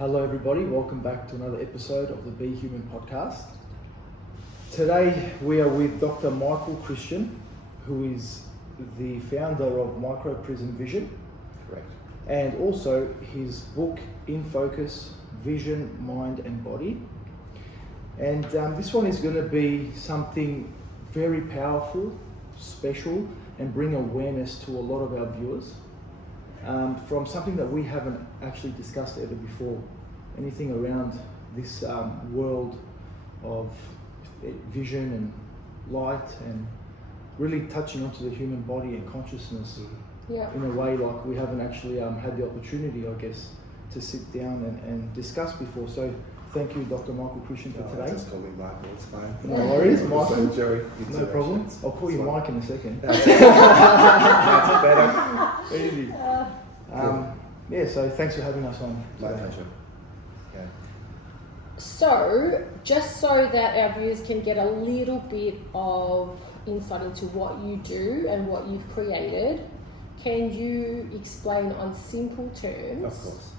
Hello everybody, welcome back to another episode of the Be Human podcast. Today we are with Dr. Michael Christian, who is the founder of Micro Prism Vision. Correct. And also his book, In Focus, Vision, Mind and Body. And this one is going to be something very powerful, special, and bring awareness to a lot of our viewers. From something that we haven't actually discussed ever before, anything around this world of vision and light, and really touching onto the human body and consciousness in a way like we haven't actually had the opportunity, I guess, to sit down and discuss before. So thank you, Dr. Michael Christian, for today. Just call me Michael, it's fine. No worries, Michael. Jerry, no problem. I'll call you Mike in a second. That's better. Easy. So thanks for having us on. My pleasure. Okay. So, just so that our viewers can get a little bit of insight into what you do and what you've created, can you explain on simple terms Of course,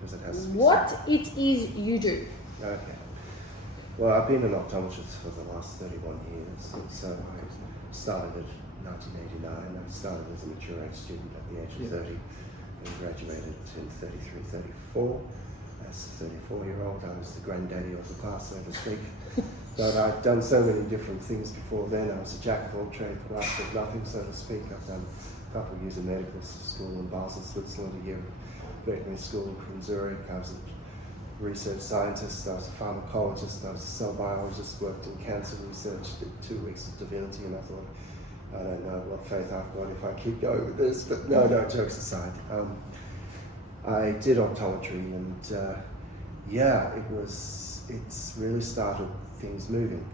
because it has to be what simple. it is you do? Okay. Well, I've been an optometrist for the last 31 years. So I started in 1989. I started as a mature age student at the age of 30 and graduated in 33, 34. As a 34-year-old, I was the granddaddy of the class, so to speak. But I'd done so many different things before then. I was a jack of all trades, but master of nothing, so to speak. I've done a couple of years of medical school in Basel, Switzerland, a year of veterinary school in Zurich. I was a research scientist, I was a pharmacologist, I was a cell biologist, worked in cancer research, did 2 weeks of divinity, and I thought, I don't know what faith I've got if I keep going with this, but no, jokes aside. I did optometry, and it's really started things moving.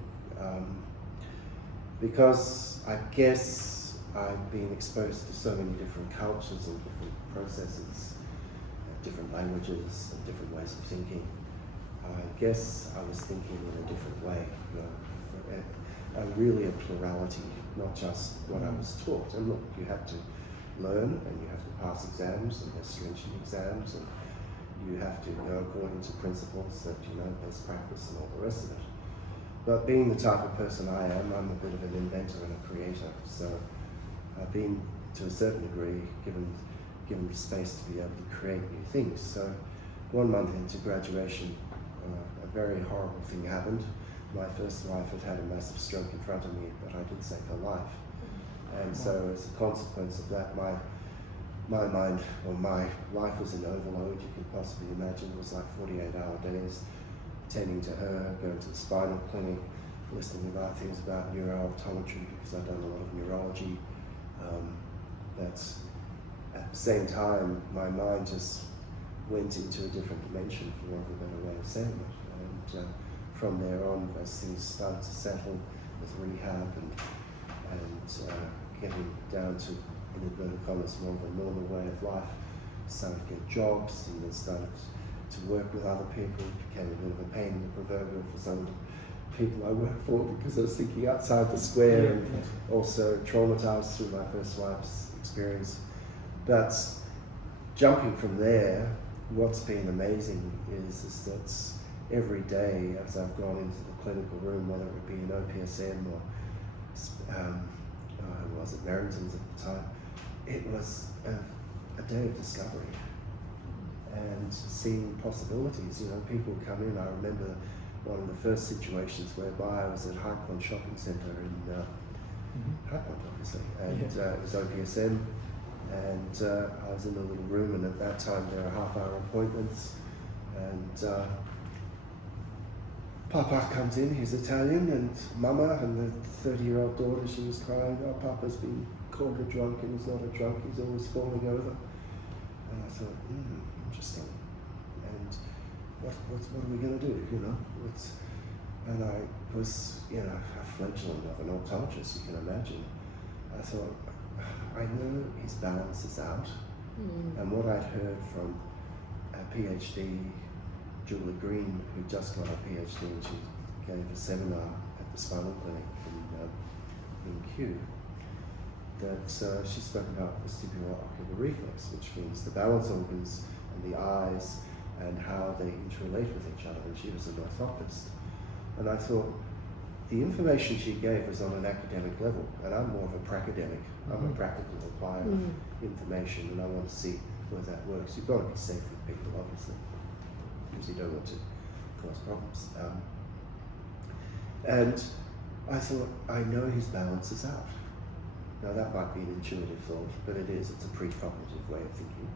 Because I guess I've been exposed to so many different cultures and different processes, different languages and different ways of thinking. I guess I was thinking in a different way, really a plurality, not just what I was taught. And look, you have to learn and you have to pass exams, and there's stringent exams, and you have to go according to principles that best practice and all the rest of it. But being the type of person I am, I'm a bit of an inventor and a creator, so I've been, to a certain degree, given the space to be able to create new things. So 1 month into graduation, a very horrible thing happened. My first wife had a massive stroke in front of me, but I did save her life. And so as a consequence of that, my mind, or my life was in overload, you could possibly imagine. It was like 48-hour days, tending to her, going to the spinal clinic, listening about things about neuro-optometry, because I've done a lot of neurology. That's at the same time, my mind just went into a different dimension, for want of a better way of saying it. And from there on, as things started to settle with rehab and getting down to, in inverted commas, more of a normal way of life, started to get jobs, and then started to work with other people. It became a bit of a pain in the proverbial for some of the people I work for, because I was thinking outside the square, and also traumatized through my first wife's experience. But jumping from there, what's been amazing is that every day as I've gone into the clinical room, whether it be an OPSM or who was at Merrington's at the time, it was a day of discovery and seeing possibilities. People come in. I remember one of the first situations whereby I was at High Point Shopping Centre in High Point, obviously, and it was OPSM, and I was in a little room, and at that time there were half-hour appointments, and Papa comes in, he's Italian, and Mama, and the 30-year-old daughter, she was crying, "Oh, Papa's been called a drunk, and he's not a drunk, he's always falling over." And I thought, interesting. And what are we going to do, and I was, a fledgling of an optometrist, you can imagine. I thought, I know his balance is out. And what I'd heard from a PhD, Julie Green, who just got a PhD, and she gave a seminar at the spinal clinic in Kew, that she spoke about vestibular ocular reflex, which means the balance organs and the eyes and how they interrelate with each other. And she was an orthoptist. And I thought, the information she gave was on an academic level, and I'm more of a pracademic. I'm a practical applier of information, and I want to see where that works. You've got to be safe with people, obviously, because you don't want to cause problems. And I thought, I know his balance is out. Now that might be an intuitive thought, but it is. It's a precognitive way of thinking.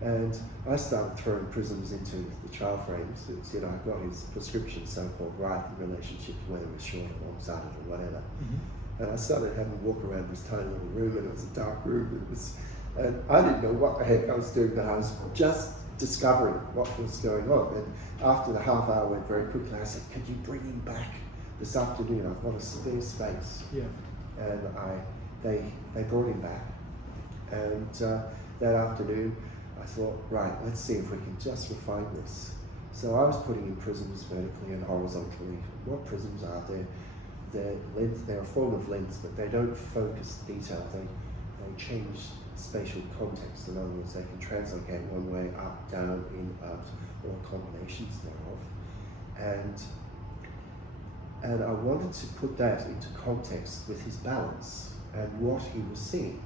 And I started throwing prisms into the trial frames. It's, I got his prescription, so-called right in relationship to whether it was short or long-sighted or whatever. And I started having to walk around this tiny little room, and it was a dark room. And I didn't know what the heck I was doing, but I was just discovering what was going on. And after the half hour went very quickly, I said, could you bring him back this afternoon? I've got a spare space. Yeah. And they brought him back. And that afternoon, I thought, right, let's see if we can just refine this. So I was putting in prisms vertically and horizontally. What prisms are there? They're a form of lens, but they don't focus detail. They change spatial context. In other words, they can translocate one way, up, down, in, out, or combinations thereof. And I wanted to put that into context with his balance and what he was seeing.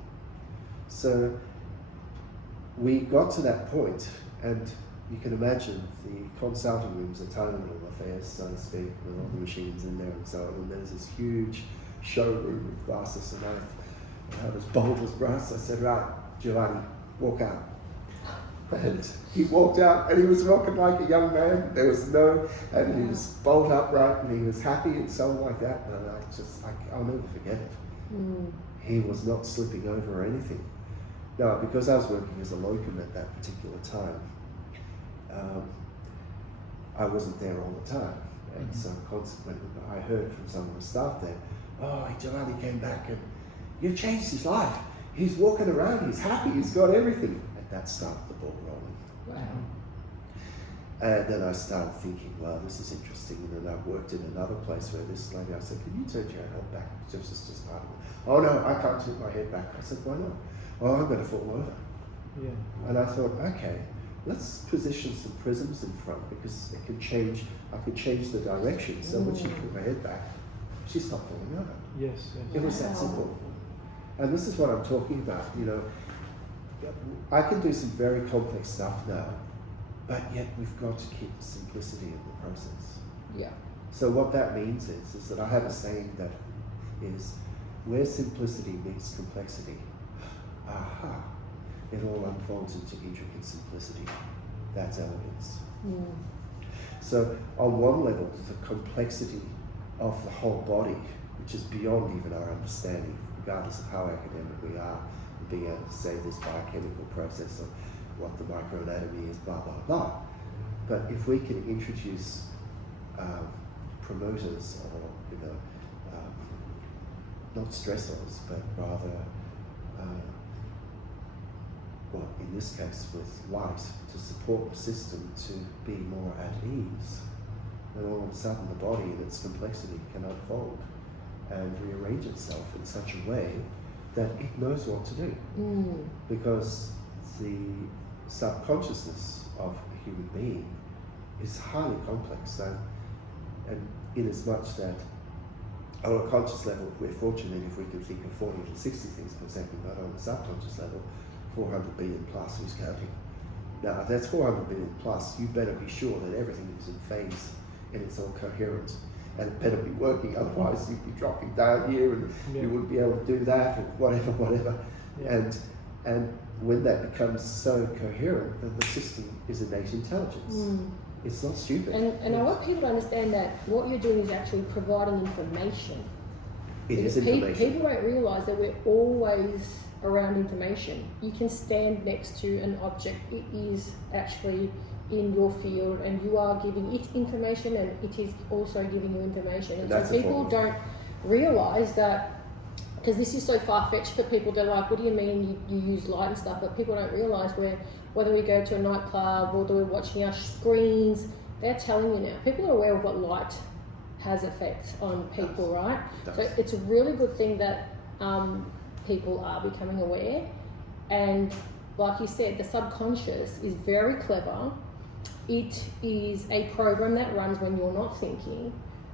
So we got to that point, and you can imagine the consulting rooms are tiny little affairs, so to speak, with all the machines in there and so on. And there's this huge showroom with glasses, and I was bold as brass. I said, right, Giovanni, walk out. And he walked out, and he was rocking like a young man. There was and he was bolt upright, and he was happy and so on like that. And I'll never forget it. He was not slipping over or anything. Now, because I was working as a locum at that particular time, I wasn't there all the time. And so consequently, I heard from some of the staff there, oh, Giovanni came back and you've changed his life. He's walking around, he's happy, he's got everything. And that started the ball rolling. Wow. And then I started thinking, well, this is interesting. And then I worked in another place where this lady, I said, can you turn your head back? Just oh no, I can't turn my head back. I said, why not? Oh, I'm going to fall over. Yeah. And I thought, okay, let's position some prisms in front, because it can change. I could change the direction. So when she put her head back, she stopped falling over. Yes. It was that simple. And this is what I'm talking about. I can do some very complex stuff now, but yet we've got to keep the simplicity of the process. Yeah. So what that means is that I have a saying that is, where simplicity meets complexity, aha, it all unfolds into intricate simplicity. That's elegance. So on one level, the complexity of the whole body, which is beyond even our understanding, regardless of how academic we are, being able to say this biochemical process of what the microanatomy is, blah, blah, blah. But if we can introduce promoters or, not stressors, but rather, in this case with light, to support the system to be more at ease, then all of a sudden the body in its complexity can unfold and rearrange itself in such a way that it knows what to do. Because the subconsciousness of a human being is highly complex, and in as much that on a conscious level we're fortunate if we can think of 40 to 60 things per second, but on the subconscious level 400 billion plus, who's counting? Now if that's 400 billion plus, you better be sure that everything is in phase and it's all coherent. And it better be working, otherwise you'd be dropping down here and you wouldn't be able to do that, or whatever. Yeah. And when that becomes so coherent, then the system is innate intelligence. It's not stupid. And I want people to understand that what you're doing is actually providing information. It is information. People don't realise that we're always around information. You can stand next to an object, it is actually in your field, and you are giving it information, and it is also giving you information. And so people don't realise that, because this is so far-fetched for people. They're like, what do you mean you use light and stuff? But people don't realise whether we go to a nightclub or we're watching our screens, they're telling you now. People are aware of what light has effects on people, right? So it's a really good thing that people are becoming aware. And like you said, the subconscious is very clever it is a program that runs when you're not thinking.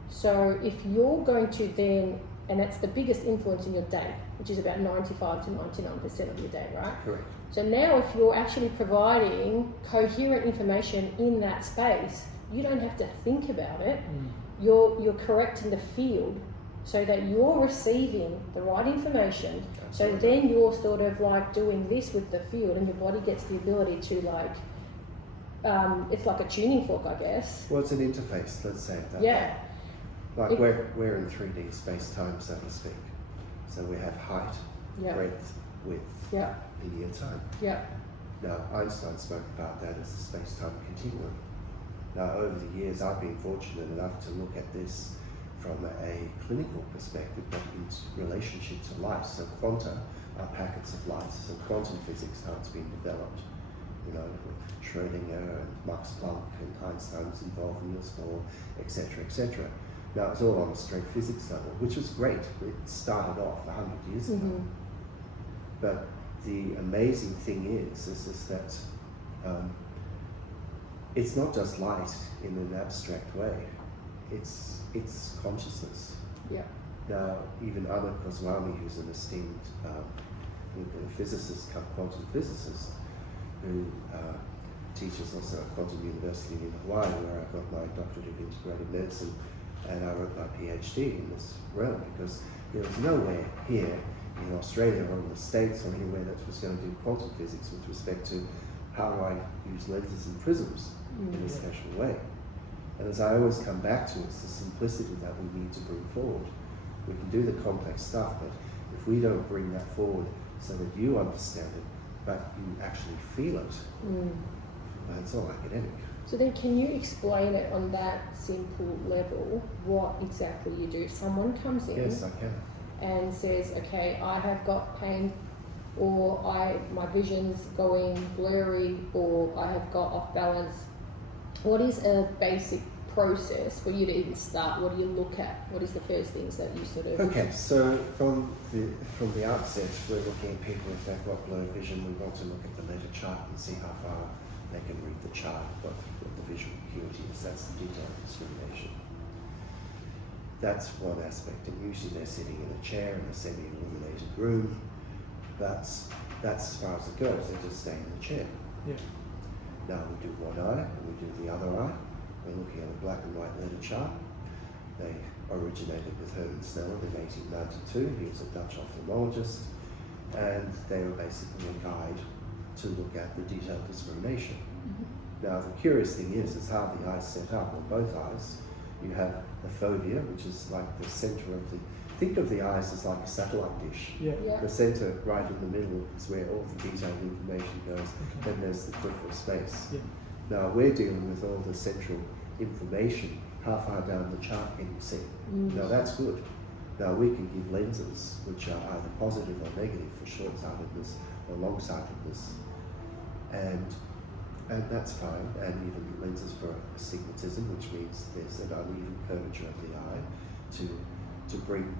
So if you're going to then, and that's the biggest influence in your day, which is about 95 to 99% of your day, right? Correct. So now if you're actually providing coherent information in that space, you don't have to think about it. You're correcting the field so that you're receiving the right information. Absolutely. So then you're sort of like doing this with the field, and your body gets the ability to like, it's like a tuning fork, I guess. Well, it's an interface, let's say it that Yeah. way. Like we're in 3D space-time, so to speak. So we have height, Yeah. breadth, width, Yeah. linear time. Yeah. Now, Einstein spoke about that as a space-time continuum. Now, over the years, I've been fortunate enough to look at this from a clinical perspective, but in relationship to light. So quanta are packets of light, so quantum physics how it's been developed. You know, with Schrödinger and Max Planck and Einstein was involved in this, Bohr, etc., etc. Now, it's all on a straight physics level, which was great. It started off 100 years ago. But the amazing thing is that it's not just light in an abstract way. It's consciousness. Yeah. Now, even Ahmed Koswami, who's an esteemed physicist, quantum physicist, who teaches also at Quantum University in Hawaii, where I got my doctorate of integrative medicine, and I wrote my PhD in this realm, because there was nowhere here in Australia or in the States or anywhere that was going to do quantum physics with respect to how do I use lenses and prisms in a special way. And as I always come back to, it's the simplicity that we need to bring forward. We can do the complex stuff, but if we don't bring that forward so that you understand it, but you actually feel it, well, it's all academic. So then can you explain it on that simple level, what exactly you do? If someone comes in Yes, I can. and says, okay, I have got pain, or my vision's going blurry, or I have got off balance, what is a basic process for you to even start? What do you look at? What is the first things that you sort of... Okay, so from the outset, we're looking at people if they've got blurred vision. We want to look at the letter chart and see how far they can read the chart, what the visual acuity is. That's the detailed discrimination. That's one aspect, and usually they're sitting in a chair in a semi-illuminated room. That's as far as it goes. They just stay in the chair. Yeah. Now we do one eye and we do the other eye. We're looking at a black and white letter chart. They originated with Herman Sneller in 1892. He was a Dutch ophthalmologist, and they were basically a guide to look at the detailed discrimination. Now the curious thing is how the eye's set up on both eyes. You have the fovea, which is like the center of the... Think of the eyes as like a satellite dish. Yeah. Yeah. The center right in the middle is where all the detailed information goes. Then there's the peripheral space. Yeah. Now we're dealing with all the central information. How far down the chart can you see? Now that's good. Now we can give lenses which are either positive or negative for short-sightedness or long-sightedness, and that's fine. And even lenses for astigmatism, which means there's an uneven curvature of the eye to bring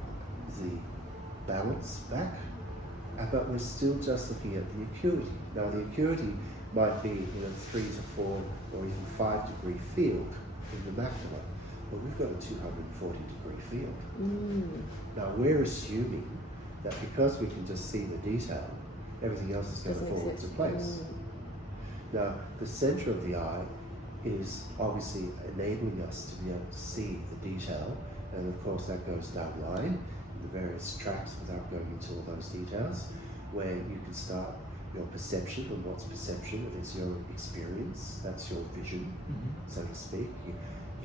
the balance back. But we're still just looking at the acuity. Now the acuity might be in a 3 to 4 or even 5 degree field in the macula. Well, we've got a 240 degree field. Now we're assuming that because we can just see the detail, everything else is going to fall into place. Now the center of the eye is obviously enabling us to be able to see the detail, and of course that goes down the line in the various tracks without going into all those details, where you can start your perception. And what's perception? It is your experience. That's your vision, so to speak.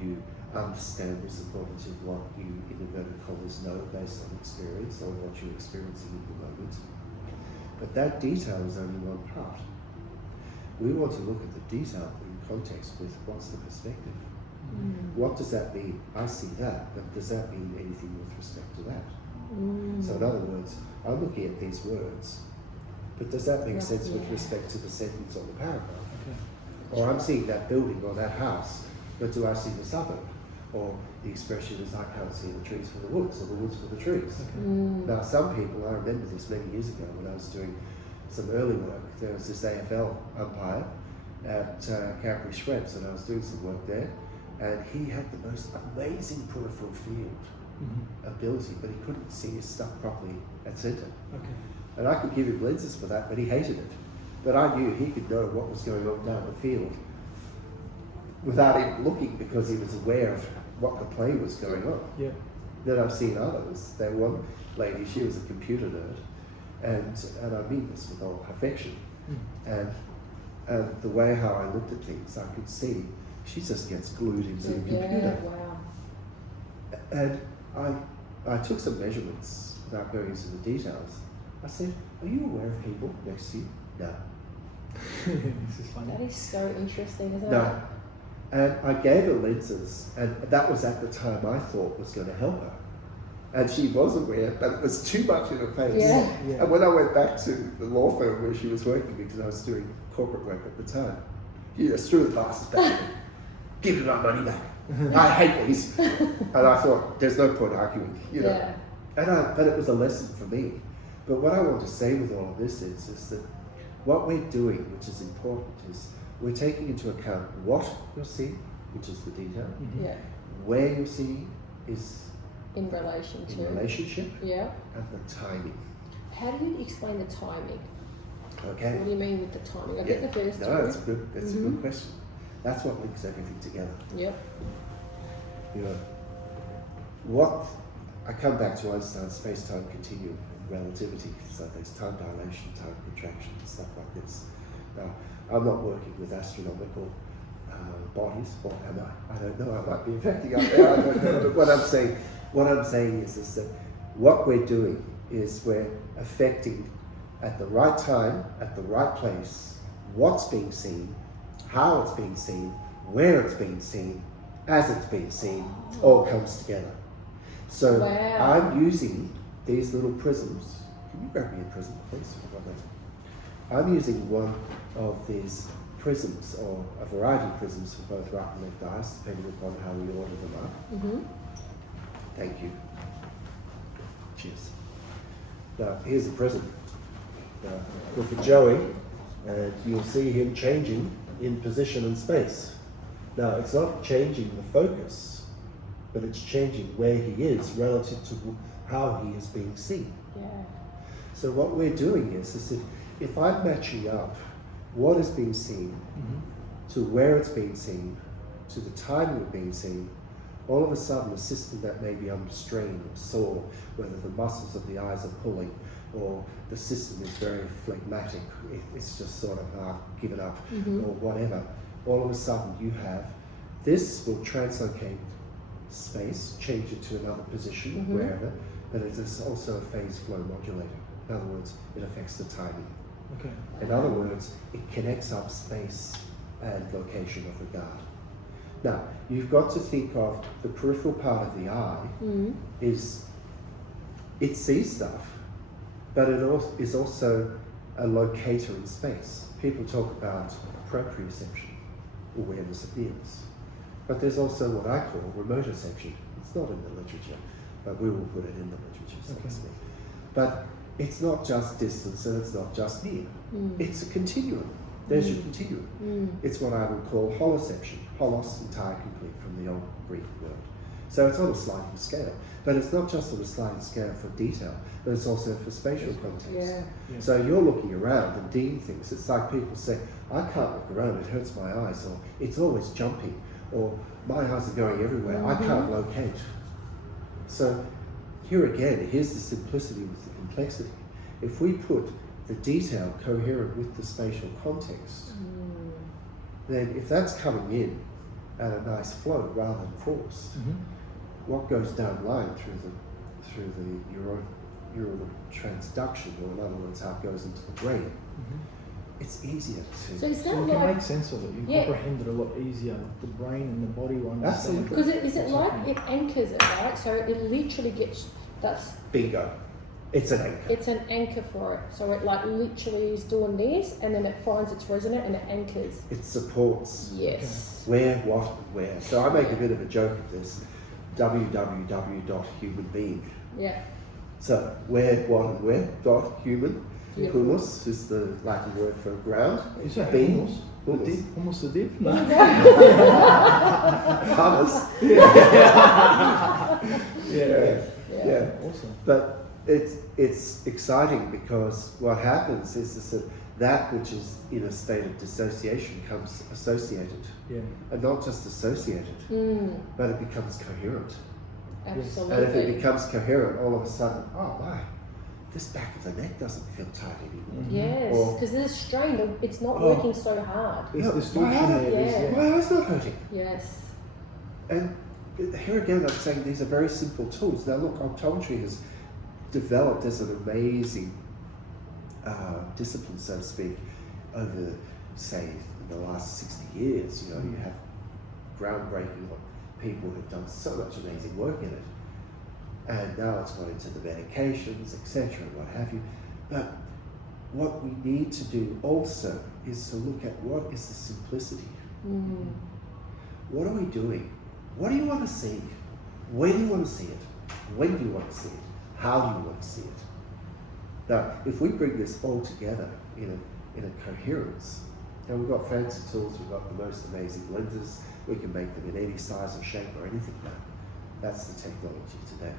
You understand this according to what you, in inverted commas, know based on experience or what you're experiencing in the moment. But that detail is only one part. We want to look at the detail in context with what's the perspective. What does that mean? I see that, but does that mean anything with respect to that? So in other words, I'm looking at these words, but does that make sense with respect to the sentence or the paragraph? Okay. Or I'm seeing that building or that house, but do I see the suburb? Or the expression is I can't see the trees for the woods or the woods for the trees. Now some people, I remember this many years ago when I was doing some early work, there was this AFL umpire at Calgary Shreds, and I was doing some work there, and he had the most amazing peripheral field ability, but he couldn't see his stuff properly at centre. Okay. And I could give him lenses for that, but he hated it. But I knew he could know what was going on down the field without even looking, because he was aware of what the play was going on. Yeah. Then I've seen others. There was one lady, she was a computer nerd, and I mean this with all affection. And the way how I looked at things, I could see she just gets glued into the computer. Wow. And I took some measurements without going into the details. I said, "Are you aware of people next to you?" No. This is funny. That is so interesting, isn't it? No. And I gave her lenses, and that was at the time I thought was going to help her. And she was aware, but it was too much in her face. Yeah. Yeah. And when I went back to the law firm where she was working, because I was doing corporate work at the time, she just threw the glasses back at me. "Give me my money back. I hate these." And I thought, there's no point arguing, you know. Yeah. But it was a lesson for me. But what I want to say with all of this is that what we're doing, which is important, is we're taking into account what you're seeing, which is the detail, Yeah. where you're seeing is In relation to. in relationship, Yeah. and the timing. How do you explain the timing? Okay? What do you mean with the timing? I get the first No, two. that's a good question. That's what links everything together. Yep. You know, I come back to Einstein's space-time continuum and relativity. So there's time dilation, time contraction, and stuff like this. Now, I'm not working with astronomical bodies. What am I? I don't know. I might be affecting up there. I don't know. But what I'm saying is that what we're doing is we're affecting at the right time, at the right place, what's being seen, how it's being seen, where it's being seen, as it's being seen, all comes together. So Wow. I'm using these little prisms. Can you grab me a prism, please? I'm using one of these prisms, or a variety of prisms for both right and left eyes, depending upon how we order them up. Thank you. Cheers. Now, here's a prism. Now, look at Joey, and you'll see him changing in position and space. Now, it's not changing the focus, but it's changing where he is relative to how he is being seen. Yeah. So what we're doing is if I'm matching up what is being seen to where it's being seen, to the time it's being seen, all of a sudden a system that may be under strain or sore, whether the muscles of the eyes are pulling or the system is very phlegmatic, it's just sort of given up or whatever, all of a sudden you have, this will translocate space, change it to another position, wherever, but it is also a phase flow modulator. In other words, it affects the timing. Okay. In other words, it connects up space and location of regard. Now, you've got to think of the peripheral part of the eye is, it sees stuff, but it is also a locator in space. People talk about proprioception, awareness of nearness. But there's also what I call remotoception. It's not in the literature, but we will put it in the literature, so to speak. But it's not just distance and it's not just near. It's a continuum. There's your continuum. It's what I would call holoception. Holos, entire, complete, from the old Greek word. So it's on a sliding scale. But it's not just on a sliding scale for detail, but it's also for spatial context. Yeah. So you're looking around and deeming things. It's like people say, I can't look around, it hurts my eyes, or it's always jumping, or my eyes are going everywhere, I can't locate. So here again, here's the simplicity with the complexity. If we put the detail coherent with the spatial context, then if that's coming in at a nice flow rather than forced, what goes down the line through the neural transduction, or in other words, how it goes into the brain, it's easier to. So is that So you can like, make sense of it. You comprehend it a lot easier. The brain and the body will understand. Absolutely. because is it what's like happening. it anchors it, right? So it literally gets, bingo. It's an anchor. it's an anchor for it. So it like literally is doing this, and then it finds its resonant and it anchors. It supports Yes. where, what, and where. So I make a bit of a joke of this. www.humanbeing. Yeah. So where, what, and where, human. Yeah. Humus is the Latin word for ground. Is that Bean. hummus? The dip? Hummus the dip? No. Hummus. Yeah. Awesome. But it's exciting because what happens is that which is in a state of dissociation becomes associated. Yeah. And not just associated, but it becomes coherent. Absolutely. And if it becomes coherent, all of a sudden, oh my, this back of the neck doesn't feel tight anymore. Yes, Or- because there's a strain. It's not Oh. working so hard. There's No, distortion there. Yeah. My eye's not hurting. Yes. And here again, I'm saying these are very simple tools. Now look, optometry has developed as an amazing discipline, so to speak, over, say, the last 60 years. You know, you have groundbreaking people who've done so much amazing work in it. And now it's gone into the medications, etc., what have you. But what we need to do also is to look at what is the simplicity. What are we doing? What do you want to see? Where do you want to see it? When do you want to see it? How do you want to see it? Now, if we bring this all together in a coherence, and we've got fancy tools, we've got the most amazing lenses, we can make them in any size or shape or anything now. That's the technology today.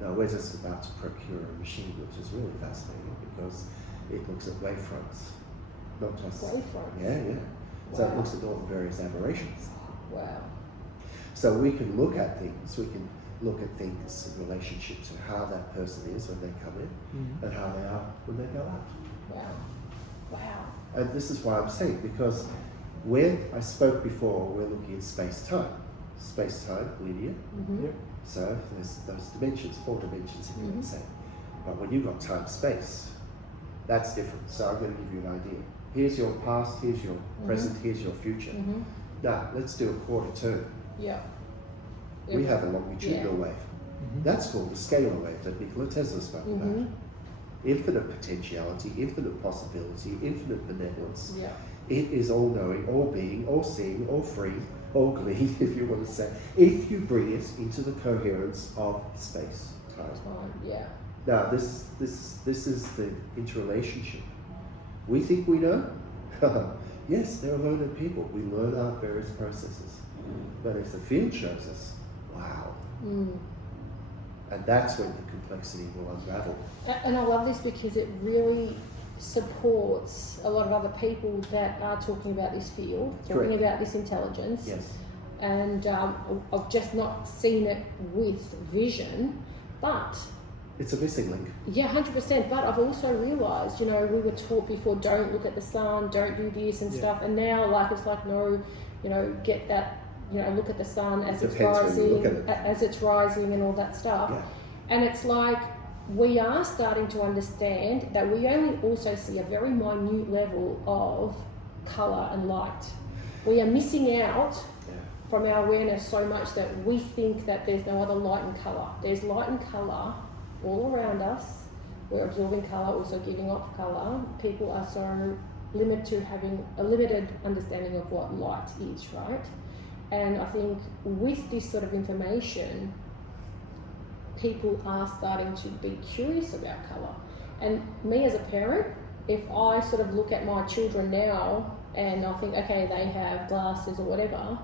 Now, we're just about to procure a machine which is really fascinating because it looks at wavefronts, not just... Wavefronts? Yeah. So it Wow. looks at all the various aberrations. Wow. So we can look at things, in relationship to how that person is when they come in and how they are when they go out. Wow. Wow. And this is why I'm saying, because when I spoke before, we're looking at space-time. Space-time, linear. Yep. So there's those dimensions, 4 dimensions if you want to say. But when you've got time-space, that's different. So I'm going to give you an idea. Here's your past, here's your present, here's your future. Now, let's do a quarter turn. Yeah. We have a longitudinal wave. That's called the scalar wave that Nikola Tesla spoke about. Infinite potentiality, infinite possibility, infinite benevolence. Yeah. It is all knowing, all being, all seeing, all free, all glee, if you want to say, if you bring it into the coherence of space, time. Yeah. Now, this is the interrelationship. We think we know. Yes, there are learned people. We learn our various processes. But if the field shows us, wow. And that's when the complexity will unravel. And I love this because it really supports a lot of other people that are talking about this field, talking Correct. about this intelligence. Yes. And I've just not seen it with vision, but It's a missing link. yeah, 100%. But I've also realised, you know, we were taught before, don't look at the sun, don't do this and stuff. And now, like, it's like, no, you know, get that, you know, look at the sun as it's Depends when you look rising, at it. as it's rising and all that stuff. Yeah. And it's like, we are starting to understand that we only also see a very minute level of colour and light. We are missing out from our awareness so much that we think that there's no other light and colour. There's light and colour all around us. We're absorbing colour, also giving off colour. People are so limited to having a limited understanding of what light is, right? And I think with this sort of information, people are starting to be curious about colour. And me as a parent, if I sort of look at my children now and I think, okay, they have glasses or whatever,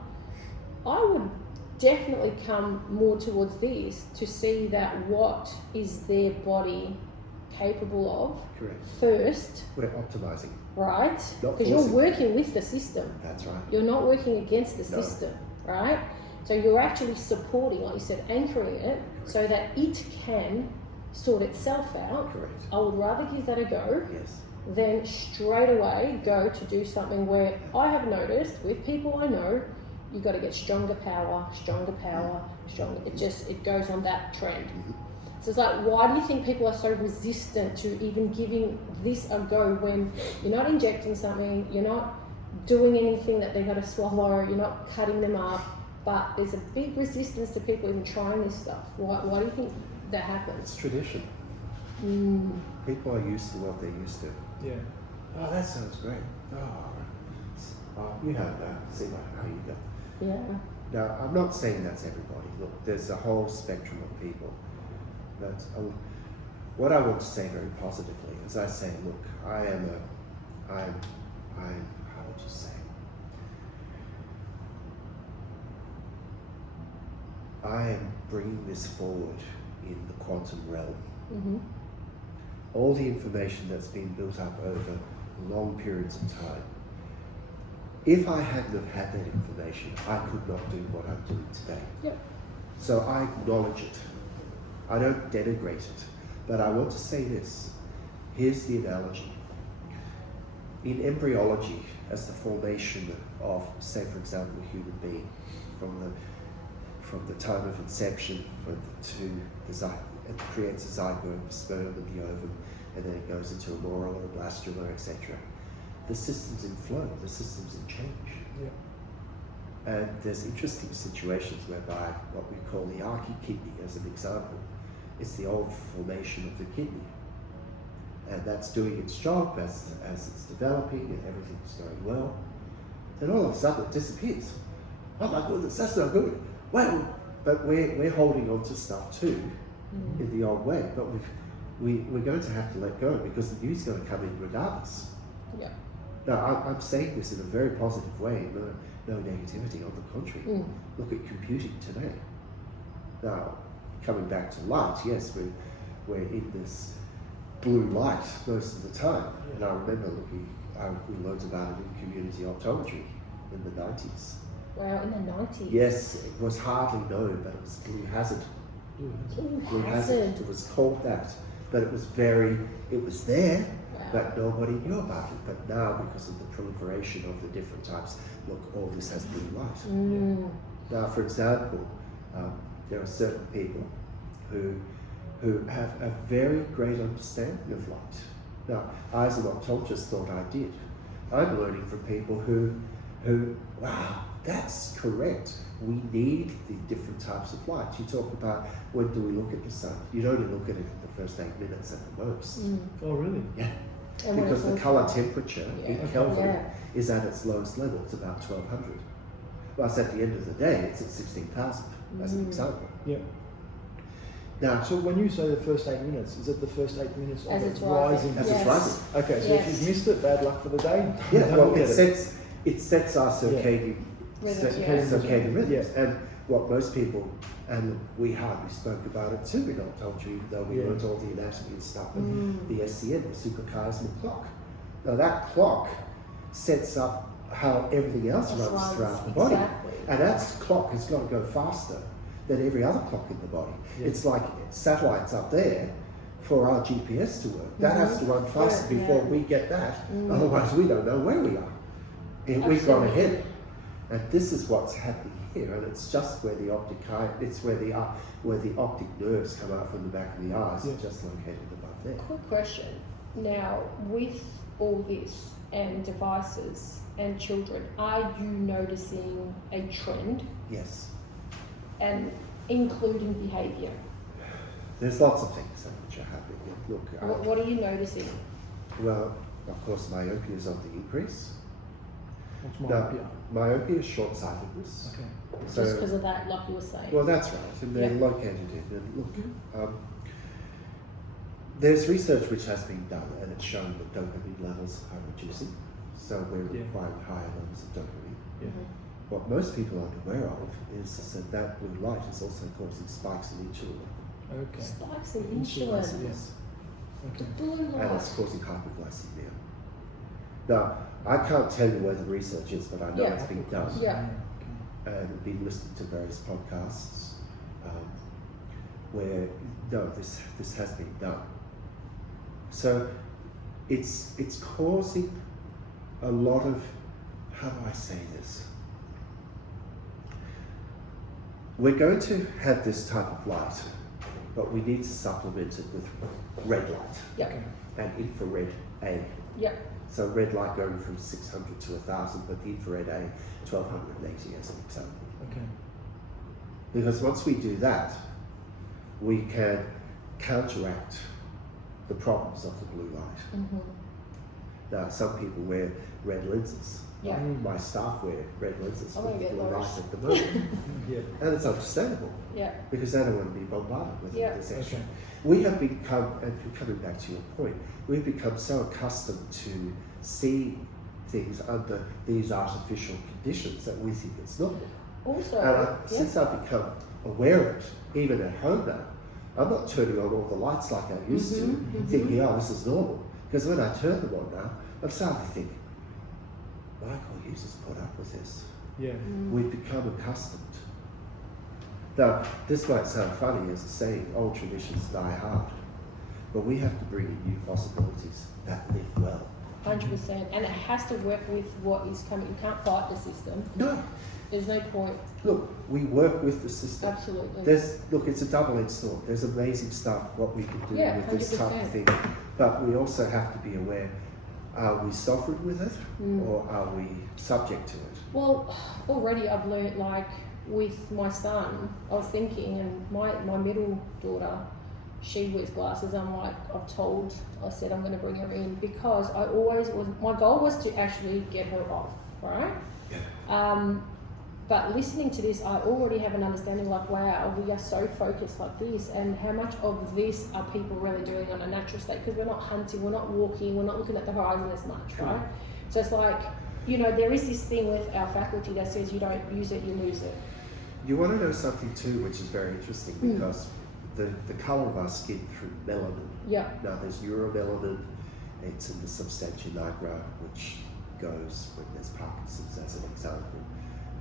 I would definitely come more towards this to see that what is their body capable of Correct. first, We're optimizing. right? Not Because you're forcing. working with the system. That's right. You're not working against the No. system, right? So you're actually supporting, like you said, anchoring it so that it can sort itself out. Correct. I would rather give that a go Yes. than straight away go to do something where I have noticed with people I know, you got to get stronger power, stronger. It goes on that trend. So it's like, why do you think people are so resistant to even giving this a go when you're not injecting something, you're not doing anything that they've got to swallow, you're not cutting them up, but there's a big resistance to people even trying this stuff. Why do you think that happens? It's tradition. People are used to what they're used to. Yeah. Oh, that sounds great. You have that. See how you go. Yeah. Now, I'm not saying that's everybody. Look, there's a whole spectrum of people. But what I want to say very positively is I say, look, how would you say? I am bringing this forward in the quantum realm. Mm-hmm. All the information that's been built up over long periods of time. If I hadn't have had that information, I could not do what I'm doing today. Yep. So I acknowledge it. I don't denigrate it. But I want to say this. Here's the analogy. In embryology, as the formation of, say for example, a human being, from the time of inception to the it creates a zygote, a sperm and the ovum, and then it goes into a moral or a blastula, etc. The system's in flow, the system's in change. Yeah. And there's interesting situations whereby what we call the archikidney, as an example, it's the old formation of the kidney. And that's doing its job as it's developing and everything's going well. Then all of a sudden it disappears. Oh my goodness, that's not good. Well, but we're holding on to stuff too in the old way. But we're going to have to let go because the new's going to come in regardless. Yeah. Now, I'm saying this in a very positive way, no negativity, on the contrary. Look at computing today. Now, coming back to light, yes, we're in this blue light most of the time. And I remember we learned about it in community optometry in the 90s. Wow, in the 90s. Yes, it was hardly known, but it was blue hazard. Blue hazard. It was called that, but it was there. Wow. But nobody knew about it. But now, because of the proliferation of the different types, look, all this has blue light. Now, for example, there are certain people who have a very great understanding of light. Now, I as an optometrist thought I did. I'm learning from people who, wow, that's correct. We need the different types of light. You talk about when do we look at the sun? You'd only look at it in the first 8 minutes at the most. Oh, really? Yeah. And Because the colour temperature in Kelvin Yeah. is at its lowest level. It's about 1200. Well, at the end of the day, it's at 16,000 as an example. Yeah. Now, So when you say the first 8 minutes, is it the first 8 minutes of As it it's rising. as Yes. it's rising. Okay, so if you've missed it, bad luck for the day. Yeah, Don't well, look at it sets our circadian Rhythms, circadian rhythms. Yeah. And what most people, and we hardly spoke about it too in optometry, even though we learned all the anatomy and stuff, and the SCN, the suprachiasmal clock. Now that clock sets up how everything else runs throughout the body. Exactly. And that clock has got to go faster than every other clock in the body. Yeah. It's like satellites up there for our GPS to work. That has to run faster before we get that. Otherwise, we don't know where we are. And we've gone ahead. And this is what's happening here, and it's just where the where the optic nerves come out from the back of the eyes, just located above there. Quick question. Now, with all this and devices and children, are you noticing a trend, Yes. and including behaviour? There's lots of things which are happening. Look, What are you noticing? well, of course, myopia is on the increase. What's Now, myopia? myopia is short-sightedness. Okay. So, Just because of that, like you were saying. well, that's right, and they're Yep. located in. And look, there's research which has been done, and it's shown that dopamine levels are reducing. So we're requiring higher levels of dopamine. Yeah. What most people aren't aware of is that blue light is also causing spikes in insulin, Okay. Spikes in Insulin, insulin. yes. Okay. Blue and light. it's causing hypoglycemia. Now, I can't tell you where the research is, but I know it's been done. Yeah. And been listening to various podcasts where this has been done. So it's causing a lot of, how do I say this? We're going to have this type of light, but we need to supplement it with red light Yep. and infrared A. Yep. So red light going from 600 to 1000, but the infrared A 1280 as an example. Okay. Because once we do that, we can counteract the problems of the blue light. Now, some people wear red lenses. Yeah. My staff wear red lenses I for wanna get the light those. at the moment. Yeah. And it's understandable Yeah. because they don't want to be bombarded with Yeah. this action. Okay. We have become, and coming back to your point, we've become so accustomed to see things under these artificial conditions that we think it's normal. Also, And since I've become aware of it, even at home now, I'm not turning on all the lights like I used to, thinking, oh, this is normal. Because when I turn them on now, I'm starting to think, Michael users put up with this. Yeah. We've become accustomed. Now, this might sound funny as a saying, old traditions die hard, but we have to bring in new possibilities that live well. 100%, and it has to work with what is coming. You can't fight the system. No, There's no point. look, we work with the system. Absolutely. Look, it's a double-edged sword. There's amazing stuff what we can do Yeah, with this type of 100%. thing, but we also have to be aware: are we sovereign with it, or are we subject to it? Well, already I've learnt, like with my son, I was thinking, and my middle daughter, she wears glasses. I said I'm going to bring her in because my goal was to actually get her off, right? Yeah. But listening to this, I already have an understanding like, wow, we are so focused like this, and how much of this are people really doing on a natural state? Because we're not hunting, we're not walking, we're not looking at the horizon as much, right? So it's like, there is this thing with our faculty that says you don't use it, you lose it. You want to know something too, which is very interesting because the colour of our skin through melanin. Yeah. Now there's neuromelanin, it's in the substantia nigra, which goes when there's Parkinson's as an example,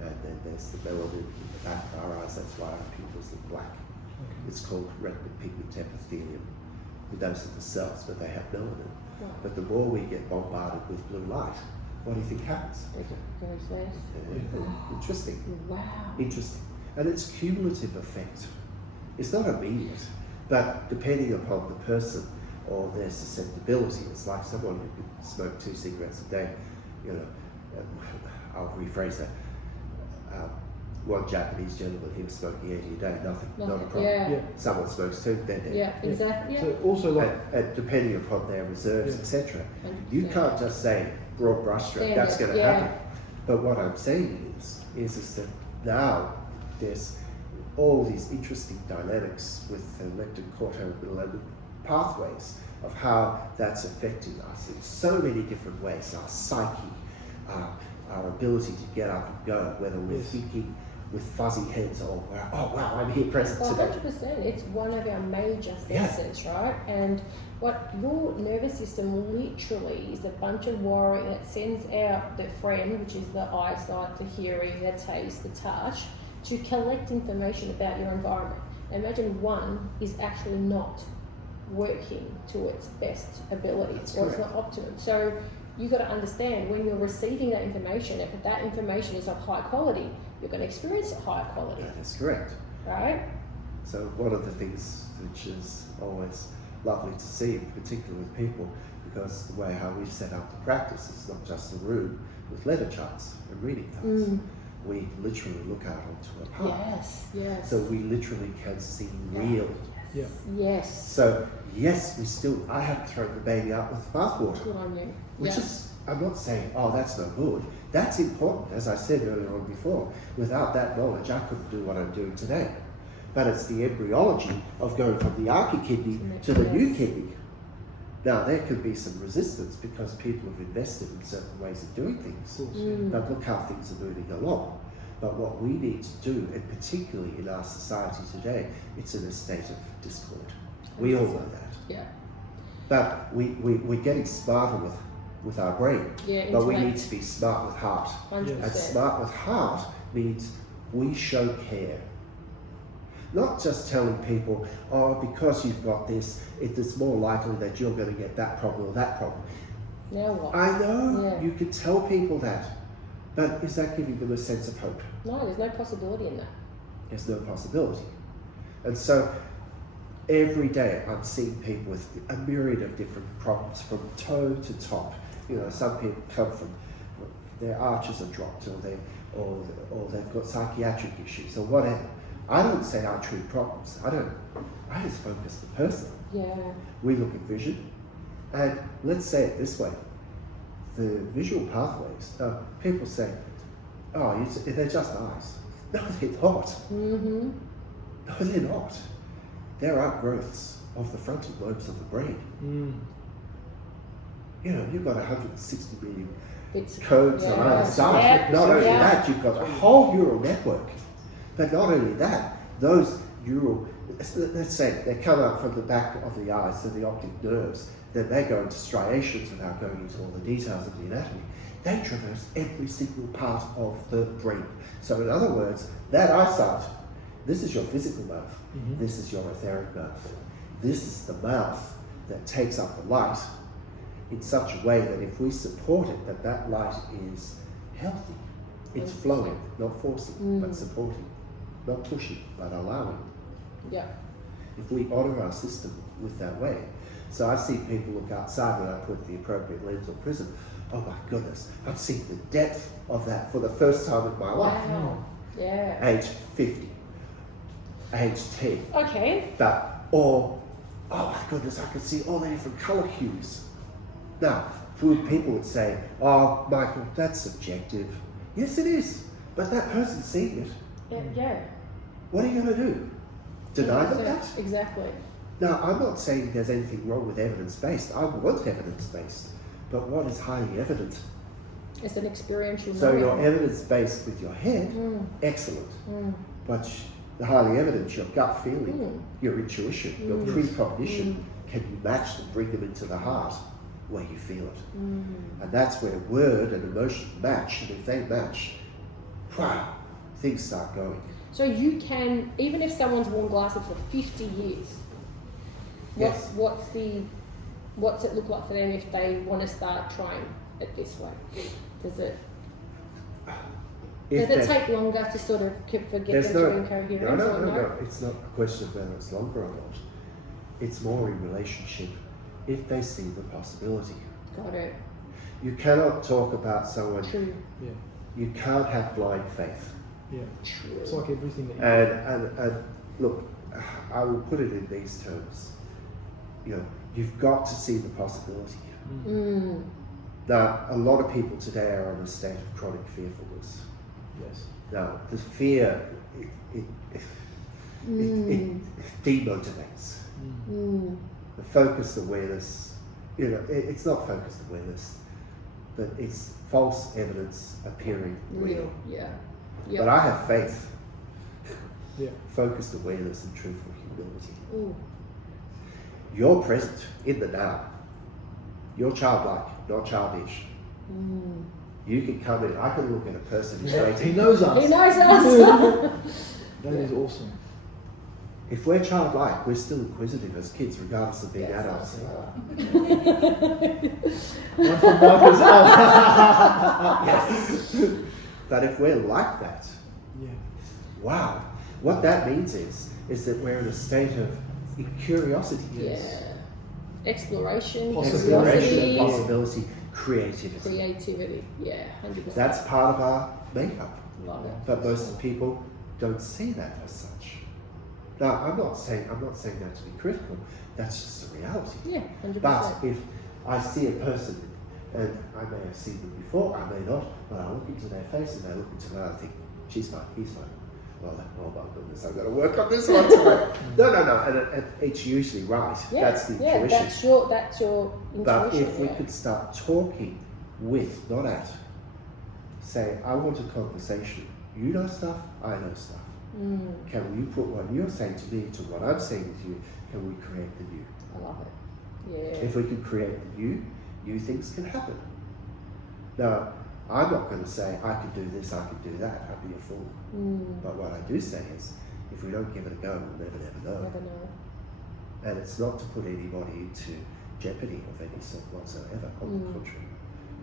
and then there's the melanin in the back of our eyes. That's why our pupils look black. Okay. It's called retinal pigment epithelium. Those are the cells, but they have melanin. Wow. But the more we get bombarded with blue light, what do you think happens? Goes less. Interesting. Wow. Interesting. And it's cumulative effect. It's not immediate, but depending upon the person or their susceptibility, it's like someone who could smoke 2 cigarettes a day. I'll rephrase that. One Japanese gentleman, he was smoking 80 a day, nothing, not a problem. Yeah. Someone smokes 2, they're dead. Yeah, exactly. Yeah. So also like And depending upon their reserves, Yeah. etc. 100%. You can't just say broad brushstroke, that's going to Yeah. happen. But what I'm saying is that now there's all these interesting dynamics with the leptin, corticomenin pathways of how that's affecting us in so many different ways. Our psyche, our ability to get up and go, whether we're Yes. thinking with fuzzy heads or, oh wow, I'm here present Well, today. 100%. It's one of our major Yeah. senses, right? And what your nervous system literally is a bunch of wiring that sends out the friend, which is the eyesight, the hearing, the taste, the touch, to collect information about your environment. Imagine one is actually not working to its best ability, That's or it's correct. not optimum. So you got to understand when you're receiving that information, if that information is of high quality, you're going to experience it high quality, That is correct. right? So one of the things which is always lovely to see, particularly with people, because the way how we set up the practice is not just a room with letter charts and reading cards. We literally look out onto a path. Yes. So we literally can see real. Yeah. Yes. So yes, I haven't thrown the baby out with the bathwater. Good on you. Which Yeah. is, I'm not saying, oh, that's no good. That's important, as I said earlier on before. Without that knowledge, I couldn't do what I'm doing today. But it's the embryology of going from the archy kidney to the new kidney. Now, there could be some resistance because people have invested in certain ways of doing things. Of course. But look how things are moving along. But what we need to do, and particularly in our society today, it's in a state of discord. We all know that. Yeah. But we're getting smarter with our brain. Yeah, But we intellect. need to be smart with heart. 100%. And smart with heart means we show care. Not just telling people, oh, because you've got this, it is more likely that you're going to get that problem or that problem. Now what? I know, Yeah. you can tell people that, but is that giving them a sense of hope? No, there's no possibility in that. There's no possibility. And so every day I'm seeing people with a myriad of different problems from toe to top. Some people come from their arches are dropped or they've got psychiatric issues or whatever. I don't say I treat problems. I just focus the person. Yeah. We look at vision, and let's say it this way. the visual pathways, people say, oh, they're just eyes. No, they're not. Mm-hmm. No, they're not. They're outgrowths of the frontal lobes of the brain. You know, you've got 160 million codes on either side. Yeah. Not only Yeah. that, you've got a whole neural network. But not only that, those neural, let's say they come out from the back of the eyes, so the optic nerves, then they go into striations without going into all the details of the anatomy. They traverse every single part of the brain. So in other words, that eyesight, this is your physical mouth, this is your etheric mouth. This is the mouth that takes up the light in such a way that if we support it, that light is healthy. It's flowing, not forcing, but supporting. Not pushing, but allowing. Yeah. If we honour our system with that way. So I see people look outside when I put the appropriate lens or prism. Oh my goodness, I've seen the depth of that for the first time in my life. Wow. Yeah. Age 50, age 10. Okay. Or, oh my goodness, I can see all the different colour hues. Now, people would say, oh Michael, that's subjective. Yes it is, but that person's seen it. Yeah. What are you going to do? Deny them that? Exactly. Now, I'm not saying there's anything wrong with evidence-based. I want evidence-based. But what is highly evident? It's an experiential So knowing. you're evidence-based with your head, excellent. But the highly evident, your gut feeling, your intuition, your precognition, can you match them, bring them into the heart where you feel it? And that's where word and emotion match. And if they match, wow, things start going. So you can, even if someone's worn glasses for 50 years, what's it look like for them if they want to start trying it this way? Does it take longer to sort of forget them to incoherence or no? No, it's not a question of whether it's longer or not. It's more in relationship if they see the possibility. Got it. You cannot talk about someone. True. Yeah. You can't have blind faith. Yeah. True. It's like everything that you And look, I will put it in these terms. You know, you've got to see the possibility. Now, a lot of people today are in a state of chronic fearfulness. Yes. Now, the fear, it demotivates. The focused awareness, you know, it's not focused awareness, but it's false evidence appearing real. Yeah. But I have faith, focused awareness, and truthful humility. Ooh. You're present in the now. You're childlike, not childish. You can come in, I can look at a person who's waiting. He knows us. He knows us. That is awesome. If we're childlike, we're still inquisitive as kids, regardless of being adults. One from Michael's Yes. But if we're like that, wow, what that means is that we're in a state of curiosity. Yeah. Exploration, Exploration, curiosity, possibility, creativity. creativity. Yeah, 100%. That's part of our makeup. Love it. But most people don't see that as such. Now, I'm not saying that to be critical. That's just a reality. Yeah, 100%. But if I see a person, and I may have seen them before, I may not, but I look into their face and I look into them and I think, she's fine, he's fine. Well, oh my goodness, I've got to work on this one tonight. No, and it's usually right. Yeah, That's the intuition. that's your intuition. But if we could start talking with, not at, say, I want a conversation. You know stuff, I know stuff. Can you put what you're saying to me to what I'm saying to you? Can we create the new? I love it. Yeah. If we can create the new things can happen. Now, I'm not going to say I could do this, I could do that. I'd be a fool. But what I do say is, if we don't give it a go, we'll never know. Never know. And it's not to put anybody into jeopardy of any sort whatsoever. On the contrary,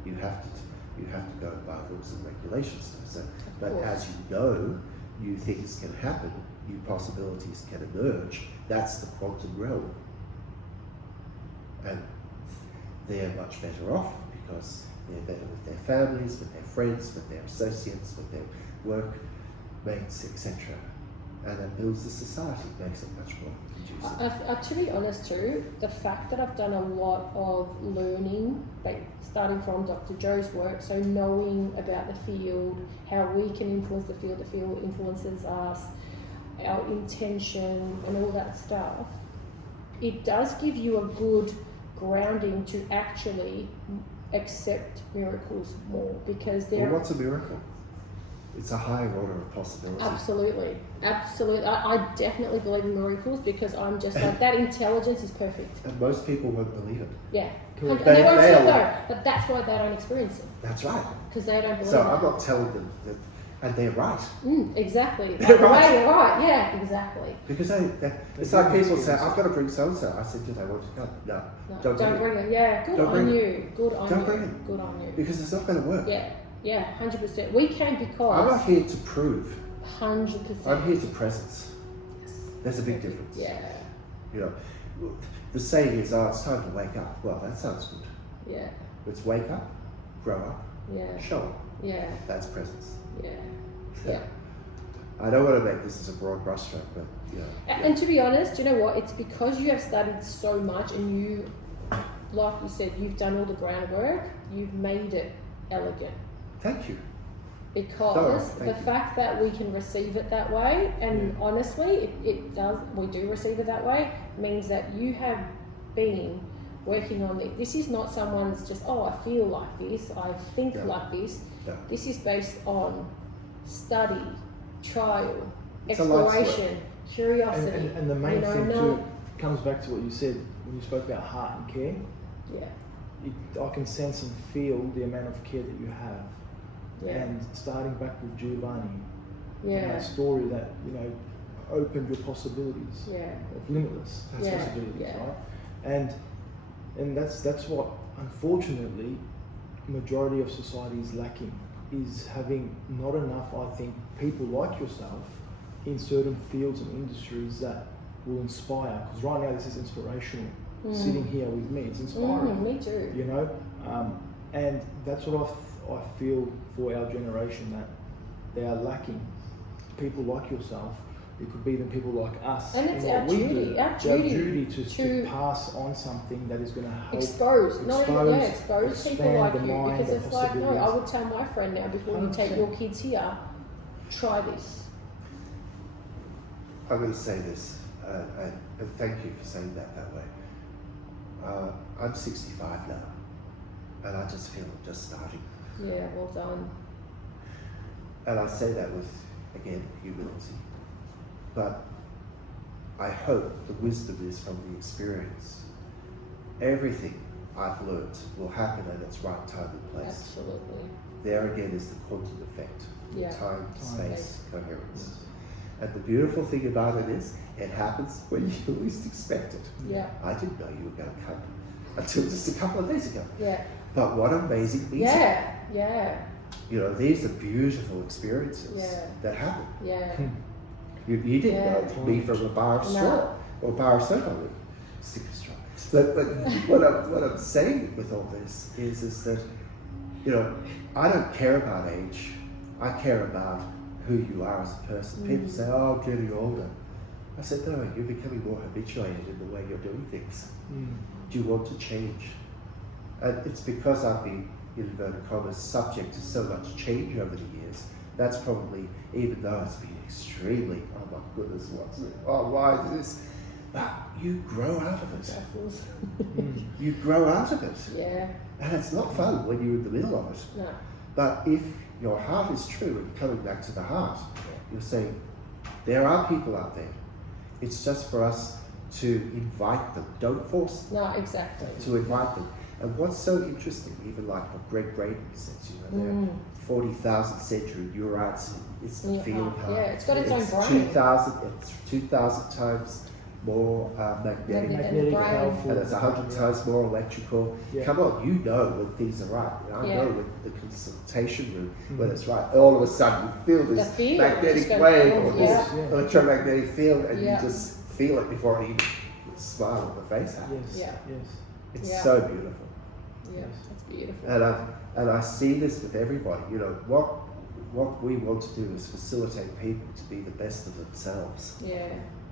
you have to go by rules and regulations. So, but as you know, new things can happen, new possibilities can emerge. That's the quantum realm. And they're much better off because they're better with their families, with their friends, with their associates, with their workmates, etc. and it builds the society, makes it much more conducive. To be honest too, the fact that I've done a lot of learning, like starting from Dr. Joe's work, so knowing about the field, how we can influence the field influences us, our intention and all that stuff, it does give you a good grounding to actually accept miracles more, because they're... Well, what's a miracle? It's a higher order of possibility. Absolutely. I definitely believe in miracles, because I'm just like, that intelligence is perfect. And most people won't believe it. Yeah. Cool. And they won't see it are- though, but that's why they don't experience it, That's right. because they don't believe So it. I'm not telling them that, and they're right. Exactly. They're right. You're right. Yeah, exactly. Because it's They like do people say, experience I've got to bring so-and-so. I said, do they want to come? No. No, don't bring it. Yeah, good Don't on bring it. you. Good on Don't you. bring it. Good on you. Because it's not going to work. Yeah, 100%. We can, I'm because not here to prove. 100%. I'm here to presence. There's a big difference. Yeah, You know, the saying is, oh, it's time to wake up. Well, that sounds good. yeah, Let's wake up, grow up, yeah, show up. yeah, That's presence. yeah. I don't want to make this as a broad brushstroke, but yeah. And to be honest, you know what? It's because you have studied so much, and you, like you said, you've done all the groundwork. You've made it elegant. Thank you. Because thank the you. fact that we can receive it that way, and Yeah. honestly, we do receive it that way, means that you have been working on it. This is not someone's just, oh, I feel like this, I think No. like this. No. This is based on study, trial, It's a life's work. exploration, curiosity. And the main you know, thing no- too comes back to what you said when you spoke about heart and care. Yeah, I can sense and feel the amount of care that you have. yeah, And starting back with Giovanni, from yeah, that story that, you know, opened your possibilities yeah, of limitless Yeah, possibilities, yeah. right? And that's what, unfortunately, majority of society is lacking, is having not enough, I think, people like yourself in certain fields and industries that will inspire. Because right now this is inspirational. Sitting here with me, it's inspiring. me too. You know, and that's what I feel for our generation, that they are lacking people like yourself. It could be even people like us. And it's in what our we duty, do. our It's our duty duty to to pass on something that is going to help Expose people expand like the you, mind, because the it's like, no, I possibilities. would tell my friend now, before you take 100%. your kids here, try this. I'm going to say this, and thank you for saying that way. I'm 65 now, and I just feel I'm just starting. Yeah, well done. And I say that with, again, humility. But I hope the wisdom is from the experience. Everything I've learnt will happen at its right time and place. Absolutely. There again is the quantum effect, Yeah. time, space, Space. coherence. And the beautiful thing about it is, it happens when you least expect it. Yeah, I didn't know you were going to come until just a couple of days ago. yeah, But what amazing meeting. yeah, You know, these are beautiful experiences Yeah. that happen. yeah, You didn't Yeah. know me from a bar of No. straw or a bar of soap on me. Stick of straw. But what I'm saying with all this is that, you know, I don't care about age. I care about who you are as a person. People say, oh, I'm getting older. I said, no, you're becoming more habituated in the way you're doing things. Do you want to change? And it's because I've been, in inverted commas, subject to so much change over the years. That's probably, even though it's been extremely, oh my goodness, what's it? Oh, why is this? But you grow out of it. Baffles. You grow out of it. Yeah, And it's not fun when you're in the middle of it. no, But if your heart is true, and coming back to the heart, you're saying, there are people out there. It's just for us to invite them. Don't force them, no, exactly. to invite them. And what's so interesting, even like what Greg Braden says, you know, there 40,000 century neurons, it's the Yeah, field of heart. yeah, it's got its own brain. 2,000 times more magnetic. Magnetic, brain. powerful. And it's 100 times more electrical. Yeah. Come on, you know when things are right. And I Yeah. know with the consultation room when it's right. All of a sudden you feel this The field magnetic just goes wave boom, or this yeah. Yeah. electromagnetic field, and Yeah. you just feel it before it even smile on the face happens. Yes, Yeah. yes. It's Yeah. so beautiful. Yeah, that's beautiful. And I see this with everybody. You know, what we want to do is facilitate people to be the best of themselves, Yeah.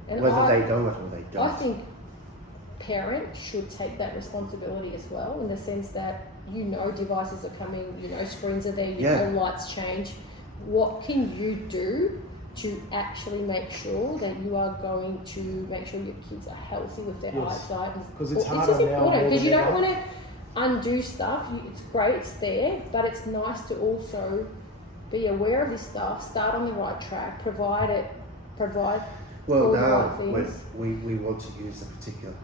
And whether they know it or they don't. I think parents should take that responsibility as well, in the sense that devices are coming, screens are there, lights change. What can you do to actually make sure that you are going to make sure your kids are healthy with their eyesight? Because it's just harder now important, because you don't more than want to undo stuff. It's great, it's there, but it's nice to also be aware of this stuff, start on the right track, provide Well, all the now right things. we want to use a particular,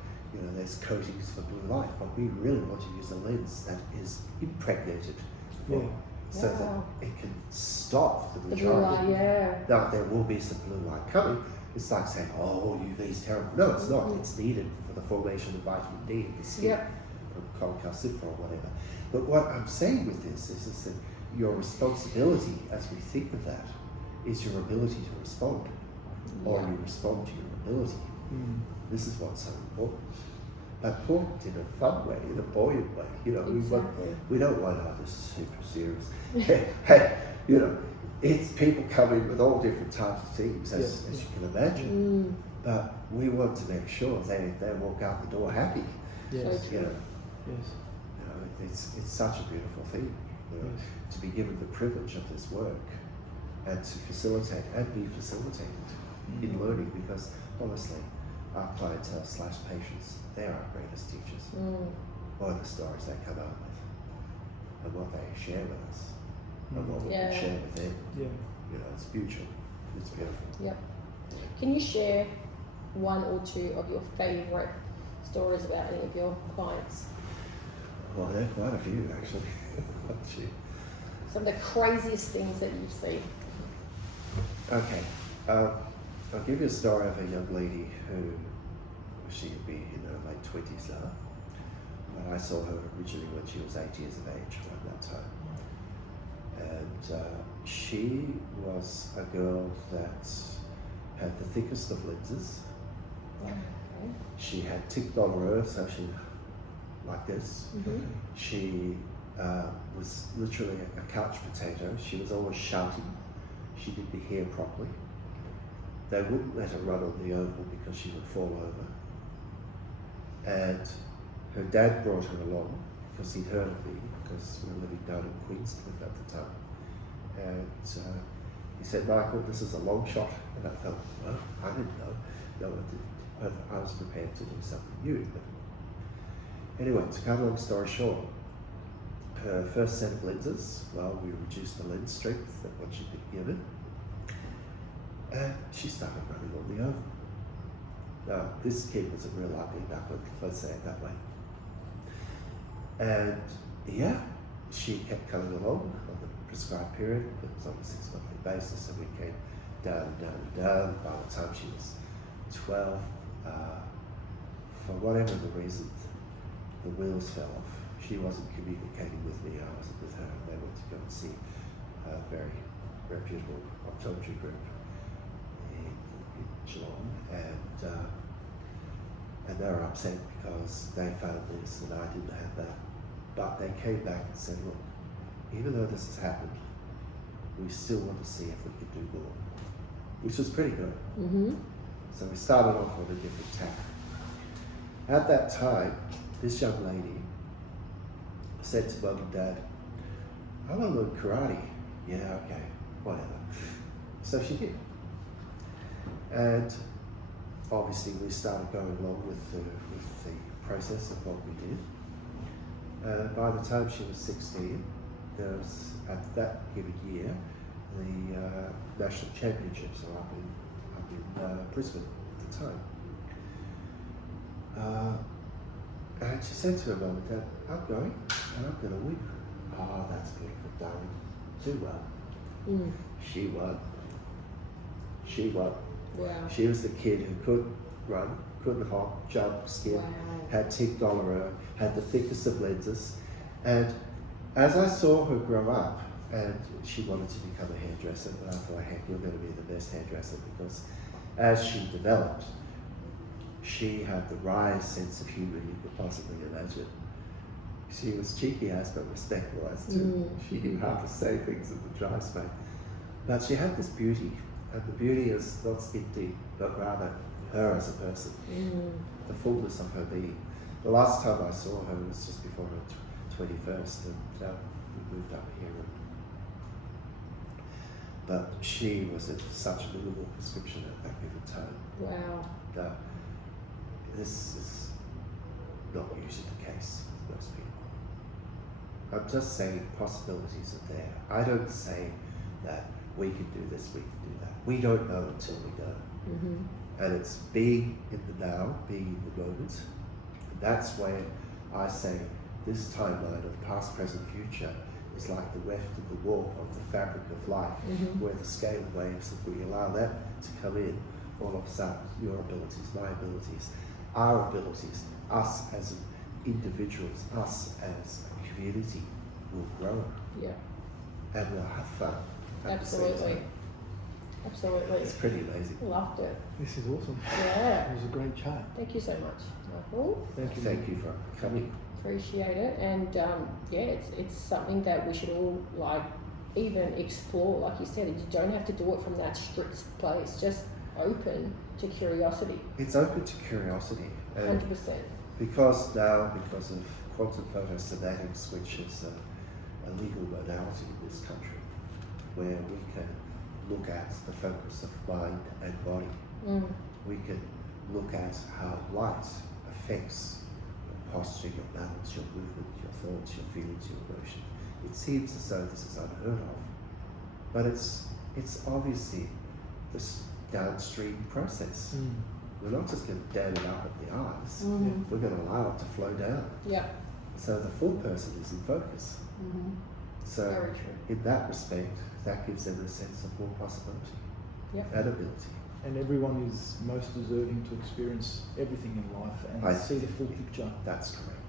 there's coatings for blue light, but we really want to use a lens that is impregnated, so that it can stop the The blue light, Now, there will be some blue light coming. It's like saying, oh, UV is terrible. No, it's not. It's needed for the formation of vitamin D in the skin, from cholecalciferol or whatever. But what I'm saying with this is that your responsibility, as we think of that, is your ability to respond, or you respond to your ability. This is what's so important. But important in a fun way, in a buoyant way. We don't want, this is super serious. Hey, it's people coming with all different types of things, as you can imagine. But we want to make sure they walk out the door happy. Yes. It's such a beautiful thing, to be given the privilege of this work and to facilitate and be facilitated in learning, because honestly, our clientele / patients, they're our greatest teachers. Or the stories they come out with, and what they share with us, and what we can share with them. It's beautiful. It's beautiful. Yep. Can you share one or two of your favourite stories about any of your clients? Well, there are quite a few actually. Some of the craziest things that you've seen. Okay. I'll give you a story of a young lady who, she would be in her late 20s now, but I saw her originally when she was 8 years of age around that time. And she was a girl that had the thickest of lenses. Okay. She had ticked on her, so she, like this. She was literally a couch potato. She was always shouting. She did the hair properly. They wouldn't let her run on the oval because she would fall over. And her dad brought her along because he'd heard of me, because we were living down in Queenscliff at the time. And he said, Michael, this is a long shot. And I thought, well, I didn't know. No one did. But I was prepared to do something new. But anyway, to cut a long story short, her first set of lenses, well, we reduced the lens strength that what she'd been given. And she started running on the oval. Now, this kid was a real ugly duckling, let's say it that way. And she kept coming along on the prescribed period. It was on a 6-monthly basis, and we came down and down and down. By the time she was 12, for whatever the reason, the wheels fell off. She wasn't communicating with me, I wasn't with her, and they went to go and see a very reputable optometry group in Geelong, and they were upset because they found this and I didn't have that. But they came back and said, look, even though this has happened, we still want to see if we could do more, which was pretty good. So we started off with a different tack. At that time, this young lady said to Mum and Dad, I want to learn karate. Yeah, okay, whatever. So she did. And obviously we started going along with the process of what we did. By the time she was 16, there was, at that given year, the national championships are up in Brisbane at the time. And she said to her mum and dad, I'm going and I'm going to win. Oh, that's beautiful, darling. Do well. She won. She won. Wow. She was the kid who couldn't run, couldn't hop, jump, skip, had ticked on her, had the thickest of lenses. And as I saw her grow up, and she wanted to become a hairdresser, and I thought, heck, you're going to be the best hairdresser, because as she developed, she had the wryest sense of humour you could possibly imagine. She was cheeky as but respectful as too. She knew how to say things in the dry smack. But she had this beauty, and the beauty is not Spiti, but rather her as a person, the fullness of her being. The last time I saw her was just before her 21st, and we moved up here. But she was at such a minimal prescription at that given time. Wow. That this is not usually the case with most people. I'm just saying possibilities are there. I don't say that we can do this, we can do that. We don't know until we know. And it's being in the now, being in the moment. That's where I say this timeline of past, present, future is like the weft and the warp of the fabric of life, where the scale waves, if we allow that to come in, all of a sudden, your abilities, my abilities, our abilities, us as individuals, us as a community will grow. Yeah. And we'll have fun. Absolutely. Absolutely. It's pretty amazing. Loved it. This is awesome. Yeah. It was a great chat. Thank you so much, Michael. Thank you for coming. Appreciate it. And yeah, it's something that we should all like even explore. Like you said, you don't have to do it from that strict place. Just open to curiosity. It's open to curiosity. 100%. Because of quantum photosynetics, which is a legal modality in this country, where we can look at the focus of mind and body. We can look at how light affects your posture, your balance, your movement, your thoughts, your feelings, your emotion. It seems as though this is unheard of, but it's obviously this downstream process. We're not just going to dam it up at the eyes. We're going to allow it to flow down. Yeah. So the full person is in focus. So Very true. in that respect, that gives them a sense of more possibility and ability. And everyone is most deserving to experience everything in life and see the full picture. That's correct.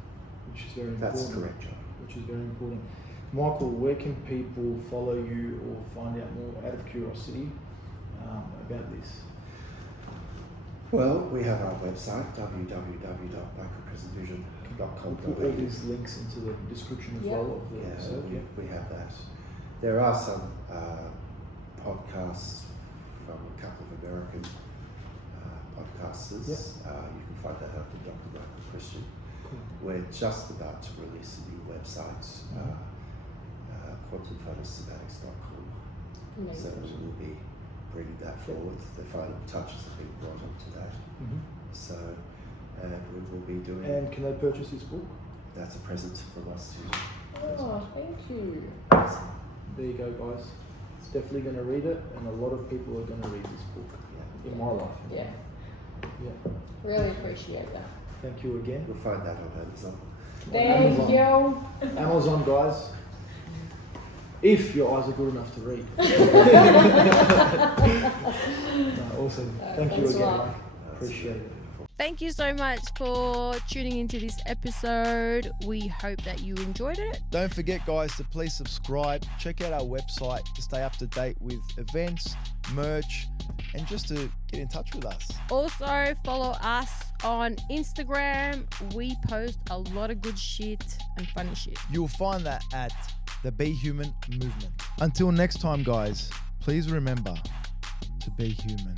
Which is very important. That's correct, John. Which is very important. Michael, where can people follow you or find out more out of curiosity about this? Well, we have our website, www.microprismvision.com. We'll put all these links into the description as well of the episode. We have that. There are some podcasts from a couple of American podcasters. You can find that up to Dr. Michael Christian. Cool. We're just about to release a new website, quantumphotosynetics.com. So we'll be bringing that forward. The final touches have been brought onto that. So, and we will be doing. And can they purchase this book? That's a present from us too. Oh, thank you. There you go, guys. It's definitely going to read it, and a lot of people are going to read this book. In my life. Yeah. Yeah. Really appreciate that. Thank you again. You'll find that on Amazon. Thank you. Amazon, guys. If your eyes are good enough to read. Awesome. Thank you again, Mike. Appreciate it. Thank you so much for tuning into this episode. We hope that you enjoyed it. Don't forget, guys, to please subscribe. Check out our website to stay up to date with events, merch, and just to get in touch with us. Also, follow us on Instagram. We post a lot of good shit and funny shit. You'll find that at the Be Human Movement. Until next time, guys, please remember to be human.